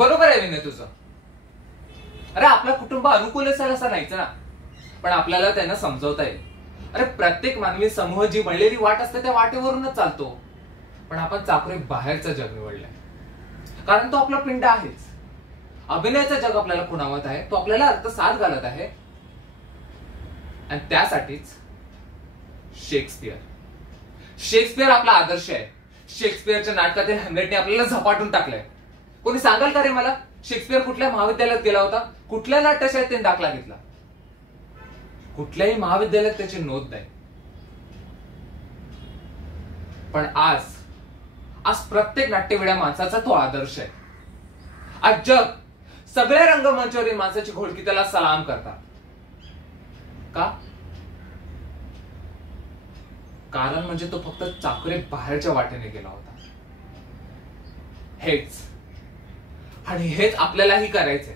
बरोबर आहे विनय तुझं. अरे आपलं कुटुंब अनुकूल असेल असं नाहीच ना, पण आपल्याला त्यांना समजवता येईल. अरे प्रत्येक मानवी समूह जी बनलेली वाट असते त्या वाटेवरूनच चालतो. पण आपण चाकरी बाहेरचं जग निवडलंय, कारण तो आपला पिंड आहेच. अभिनयाचं जग आपल्याला खुणावत आहे, तो आपल्याला अर्थ साथ घालत आहे. आणि त्यासाठीच शेक्सपियर आपला आदर्श आहे. शेक्सपियरच्या नाटकातील हॅम्लेटने आपल्याला झपाटून टाकलंय. कोणी सांगाल का रे मला, शेक्सपियर कुठल्या महाविद्यालयात गेला होता, कुठल्या नाट्यशाळेत त्याने दाखला घेतला? कुठल्याही महाविद्यालयात त्याची नोंद नाही. पण आज प्रत्येक नाट्यवेड्या माणसाचा तो आदर्श आहे. आज जग सगळ्या रंगमंचावरील माणसाची घोळकी त्याला सलाम करतात. का? कारण म्हणजे तो फक्त चाकरी बाहेरच्या वाटेने गेला होता. हेच आपल्यालाही करायचंय.